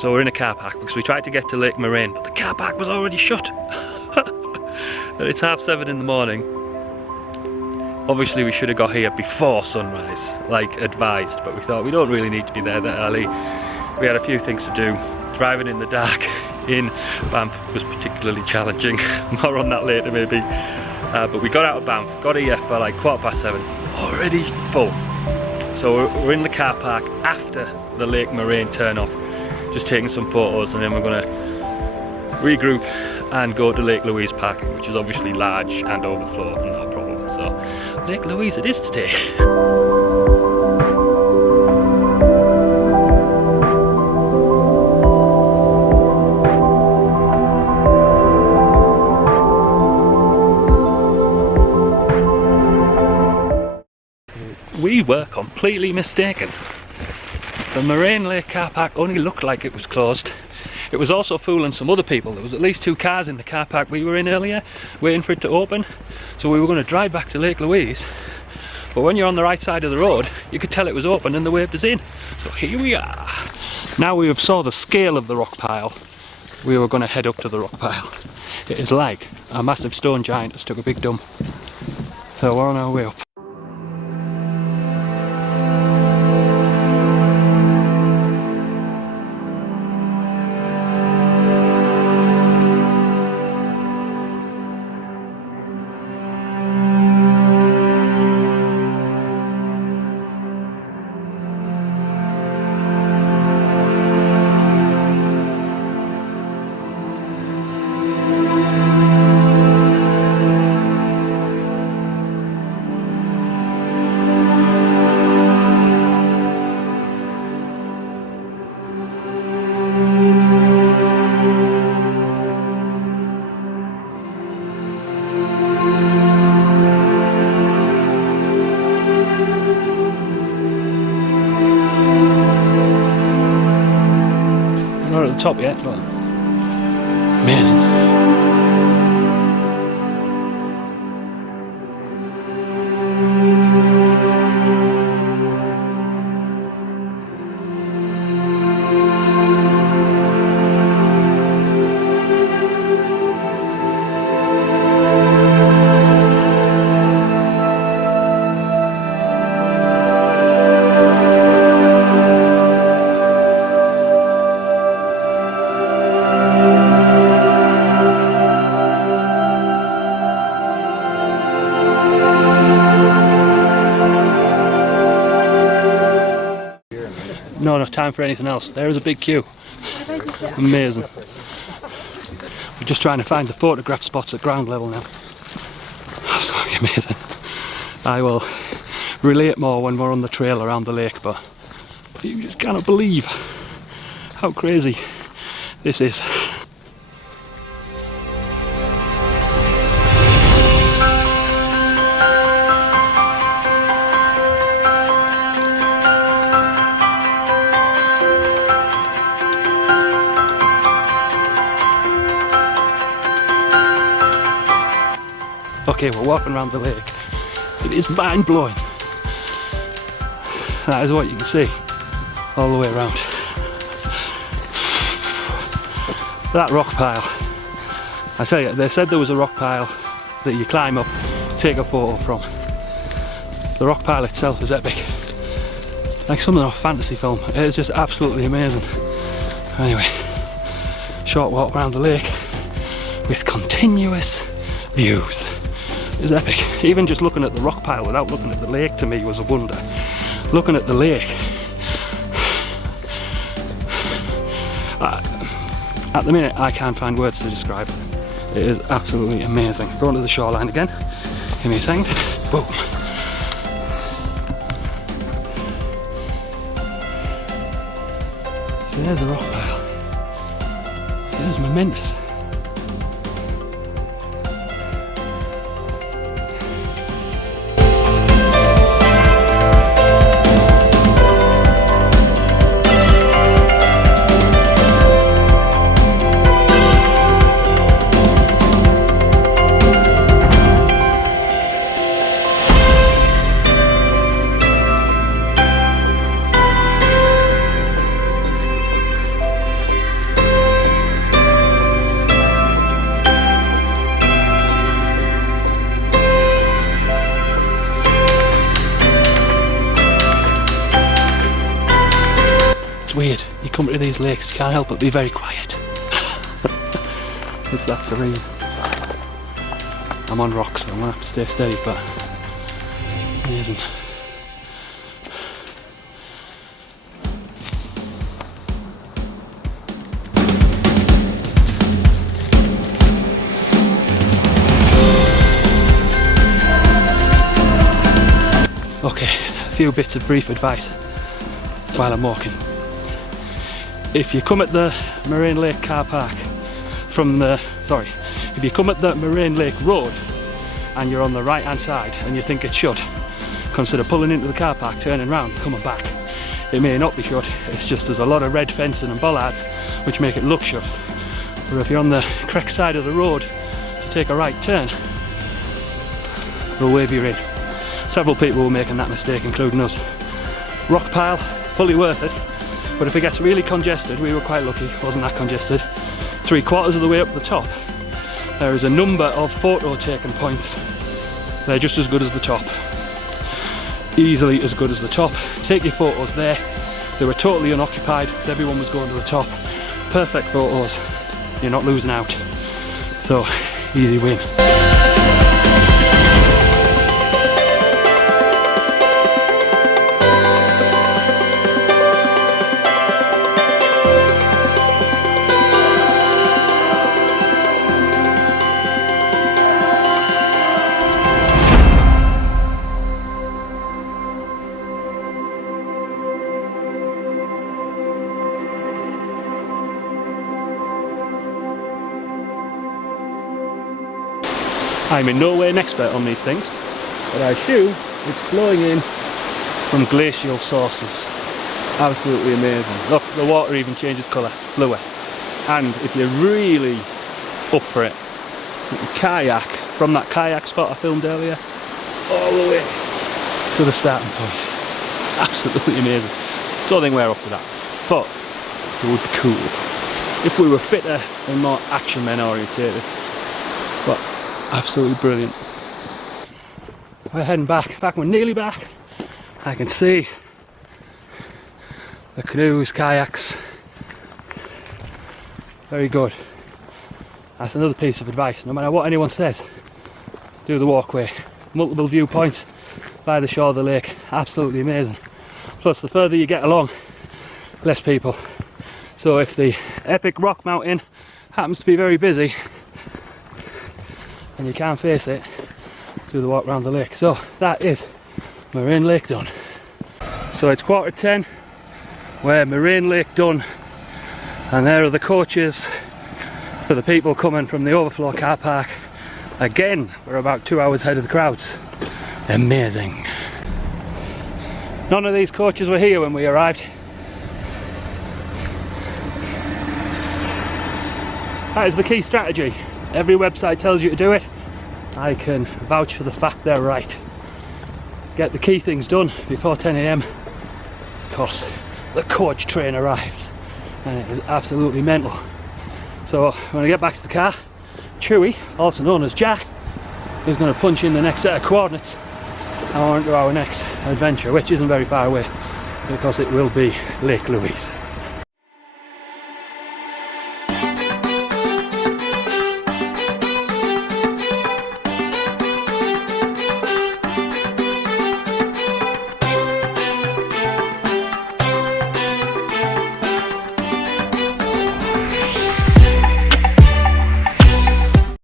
So we're in a car park because we tried to get to Lake Moraine, but the car park was already shut. And it's 7:30 in the morning. Obviously we should have got here before sunrise, like advised, but we thought we don't really need to be there that early. We had a few things to do. Driving in the dark in Banff was particularly challenging. More on that later maybe. But we got out of Banff, got here for like 7:15, already full. So we're in the car park after the Lake Moraine turn off, just taking some photos, and then we're going to regroup and go to Lake Louise Park, which is obviously large and overflow and no problem. So Lake Louise it is today. We were completely mistaken. The Moraine Lake car park only looked like it was closed. It was also fooling some other people. There was at least 2 cars in the car park we were in earlier, waiting for it to open. So we were going to drive back to Lake Louise. But when you're on the right side of the road, you could tell it was open and they waved us in. So here we are. Now we have saw the scale of the rock pile, we were going to head up to the rock pile. It is like a massive stone giant has took a big dump. So we're on our way up. Not at the top yet, but amazing. No time for anything else. There is a big queue. Amazing. We're just trying to find the photograph spots at ground level now. Absolutely amazing. I will relate more when we're on the trail around the lake, but you just cannot believe how crazy this is. Okay, we're walking around the lake. It is mind-blowing. That is what you can see all the way around. That rock pile. I tell you, they said there was a rock pile that you climb up, take a photo from. The rock pile itself is epic. Like something off a fantasy film. It is just absolutely amazing. Anyway, short walk around the lake with continuous views. It's epic. Even just looking at the rock pile without looking at the lake to me was a wonder. Looking at the lake, at the minute I can't find words to describe it. It is absolutely amazing. Going to the shoreline again. Give me a second. Boom. So there's the rock pile. There's momentous. come to these lakes, you can't help but be very quiet. It's that serene. I'm on rocks, so I'm gonna have to stay steady, but amazing. Okay, a few bits of brief advice while I'm walking. If you come at the Moraine Lake car park from the, if you come at the Moraine Lake road and you're on the right hand side and you think it's shut, consider pulling into the car park, turning round, coming back. It may not be shut, it's just there's a lot of red fencing and bollards which make it look shut. Or if you're on the correct side of the road to take a right turn, they'll wave you in. Several people were making that mistake, including us. Rock pile, fully worth it, but if it gets really congested, we were quite lucky, it wasn't that congested. 3/4 of the way up the top, there is a number of photo taking points. They're just as good as the top. Easily as good as the top. Take your photos there. They were totally unoccupied because everyone was going to the top. Perfect photos, you're not losing out. So, easy win. I'm in no way an expert on these things, but I assume it's flowing in from glacial sources. Absolutely amazing. Look, the water even changes colour, bluer. And if you're really up for it, you can kayak from that kayak spot I filmed earlier all the way to the starting point. Absolutely amazing. Don't think we're up to that, but it would be cool if we were fitter and more action men orientated. But absolutely brilliant. We're heading back. We're nearly back. I can see the canoes, kayaks. Very good. That's another piece of advice. No matter what anyone says, do the walkway. Multiple viewpoints by the shore of the lake. Absolutely amazing. Plus, the further you get along, less people. So if the epic rock mountain happens to be very busy and you can't face it, do the walk around the lake. So that is Moraine Lake done. So it's 10:15, we're Moraine Lake done, and there are the coaches for the people coming from the overflow car park. Again, we're about 2 hours ahead of the crowds. Amazing. None of these coaches were here when we arrived. That is the key strategy. Every website tells you to do it. I can vouch for the fact they're right. Get the key things done before 10 AM because the coach train arrives and it is absolutely mental. So when I get back to the car, Chewy, also known as Jack, is going to punch in the next set of coordinates and we're on to our next adventure, which isn't very far away because it will be Lake Louise.